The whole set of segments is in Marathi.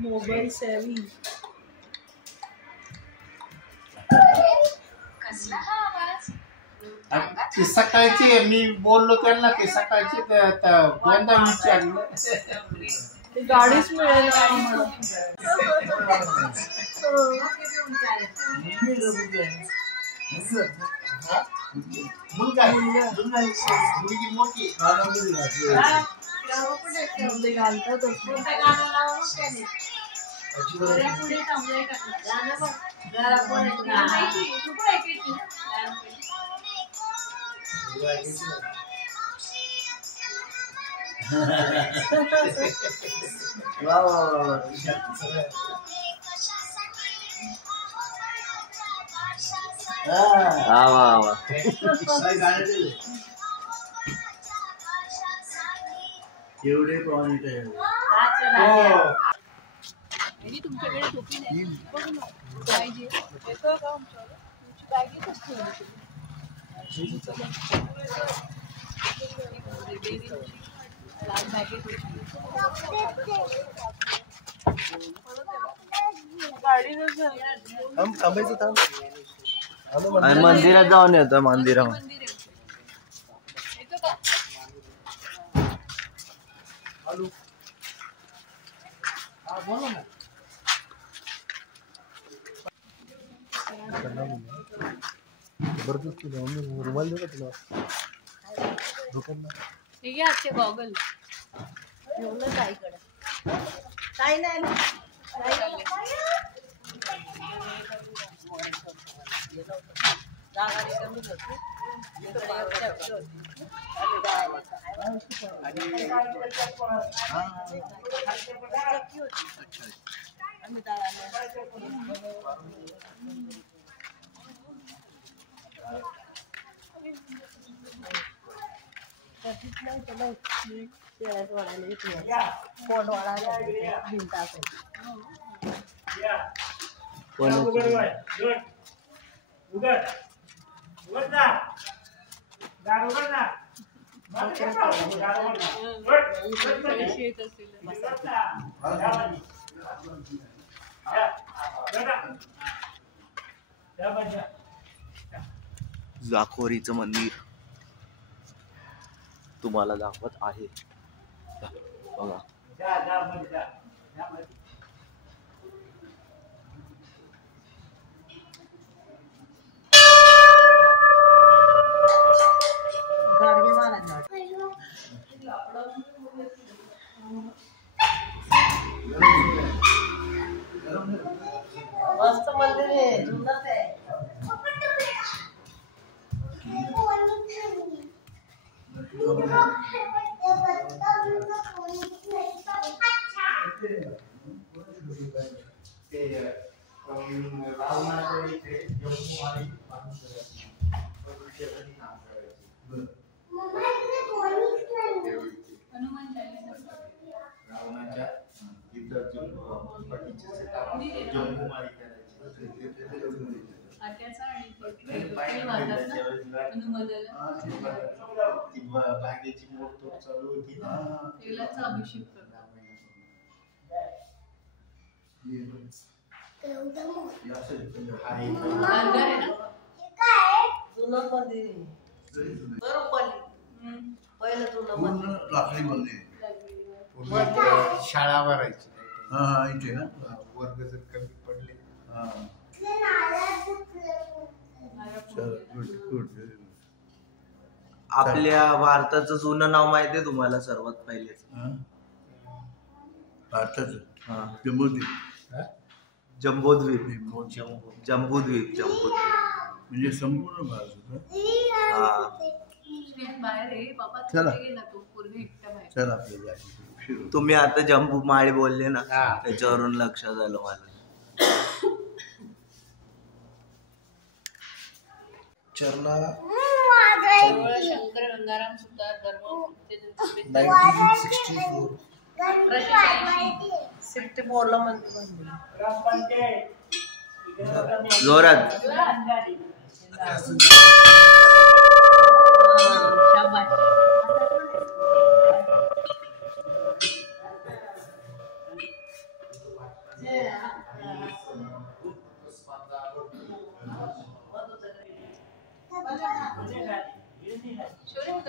मोबाईल सेवी ती सकाळची मी बोललो त्यांना की सकाळची दोनदा विचारलं गाडीच मिळेल आम्हाला. मुलगी मोठी एवढे पॉइंट आहे. तुमच्याकडे टोपी नाही बघ ना पाहिजे येतो का आमच्याकडे तुमची बॅग येतच मंदिरात जाऊन येतो मंदिरात. जबरदस्त रुमाल दे तुला हे घ्या आजचे गॉगल एवढं ताईकडे काय नाही ना जाखोरीचं मंदिर तुम्हाला दाखवत आहे बघा. मस्त मंदिर आहे सुंदर आहे. बागेची मोडतोड चालू होती ना तेलाचा अभिषेक करतात. शाळा भरायची इथे ना वर्ग जर कमी पडले आपल्या भारताचं जुनं नाव माहिती आहे तुम्हाला सर्वात पहिले? भारताचं जम्बूद्वीप. जम्बूद्वीप म्हणजे संपूर्ण भारत. चला चला आपल्याला तुम्ही आता जम्बू माळी बोलले ना त्याच्यावरून लक्षात आलं मला. चरला शंकर गंगाराम सुतार धर्म 1964 ला जोरात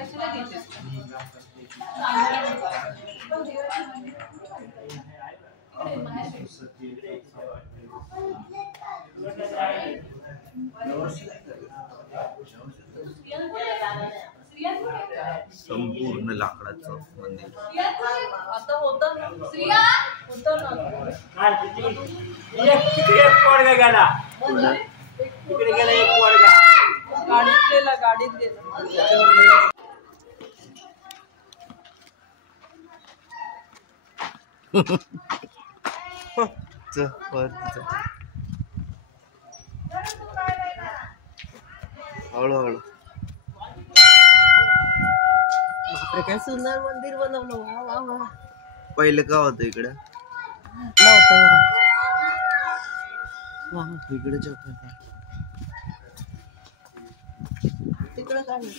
कशाला देतेस? संपूर्ण लाकडाचं मंदिर. आता होतं ना श्रिया होतं ना तिकडे एक पोरगा गेला, तिकडे गेला एक पोरगा. गाडीत गेला हळूहळू. बापरे काय सुंदर मंदिर बनवलं. वा वा वा. पहिले का होतं इकडे? नव्हतं एवढं. वा. इकडे चौक. तिकडं काय नाही.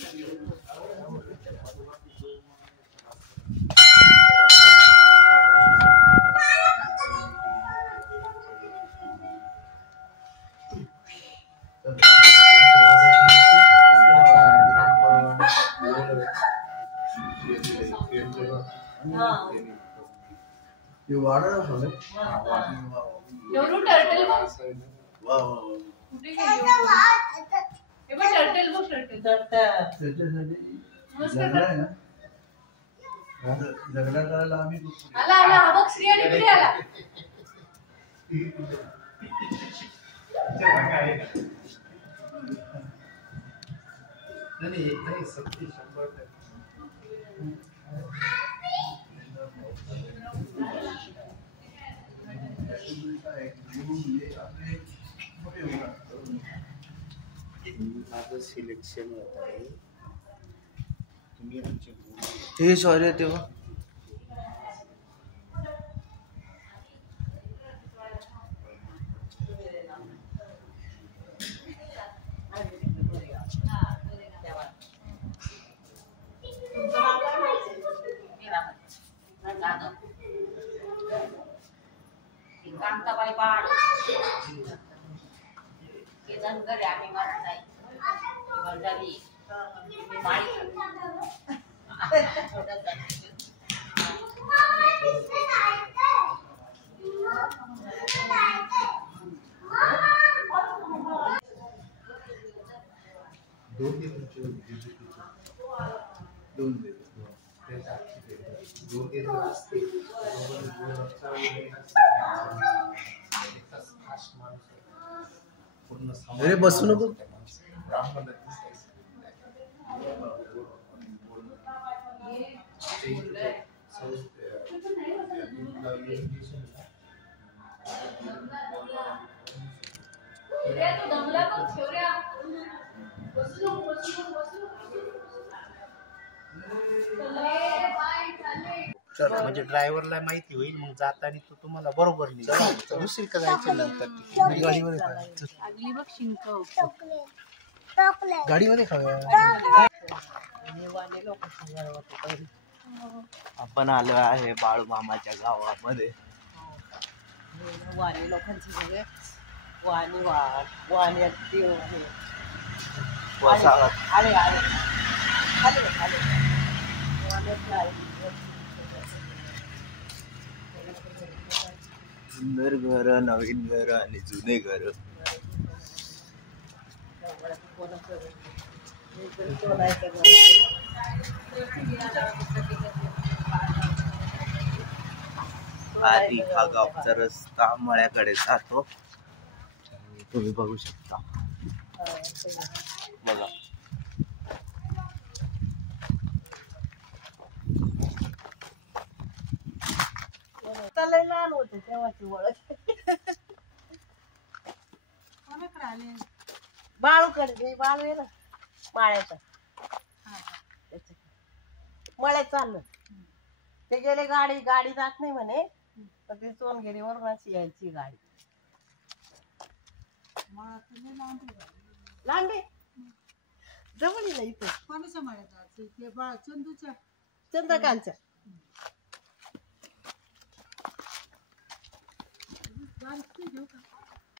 ते वाडा झालं. एवढं टर्टल बघ वा वा वा. कुठे गेली? हे बघ टर्टल बघ टर्टल त्याच्यासाठी जगडा आहे ना, जगडा करायला आम्ही आला आला हा बघ श्रिया इकडे आला. नाही सत्य 100%. माझं सिलेक्शन होत आहे. तुम्ही आमचे गुरु. हे सॉरी तेव्हा कांताबाई बाळ केदार घरी आम्ही मरत नाही झाली अरे बसू नको. म्हणजे ड्रायव्हरला माहिती होईल, मग जाताना तो तुम्हाला बरोबर नाही. दुसरी का जायचं नंतर गाडीमध्ये बघ शिंक गाडीमध्ये खाऊया. आपण आलो आहे बाळूमामाच्या गावामध्ये. वाणी लोकांचे सगळे वाणी वाणी वसाहत. आले आले आले आले सुंदर घर, नवीन घर आणि जुने घर. आधी हा गावचा रस्ता मळ्याकडे जातो, तुम्ही बघू शकता. बघा लय लहान होते तेव्हाची ओळख. बाळूकडे बाळू आहे ना माळ्याचा, मळ्यात चाललं ते गेले. गाडी जात नाही म्हणे, तर ते सोनगिरीवरून अशी यायची गाडी. लांडे जवळ ना इथे कोणाच्या मळ्यात? चंदूच्या चंद्रकांतच्या.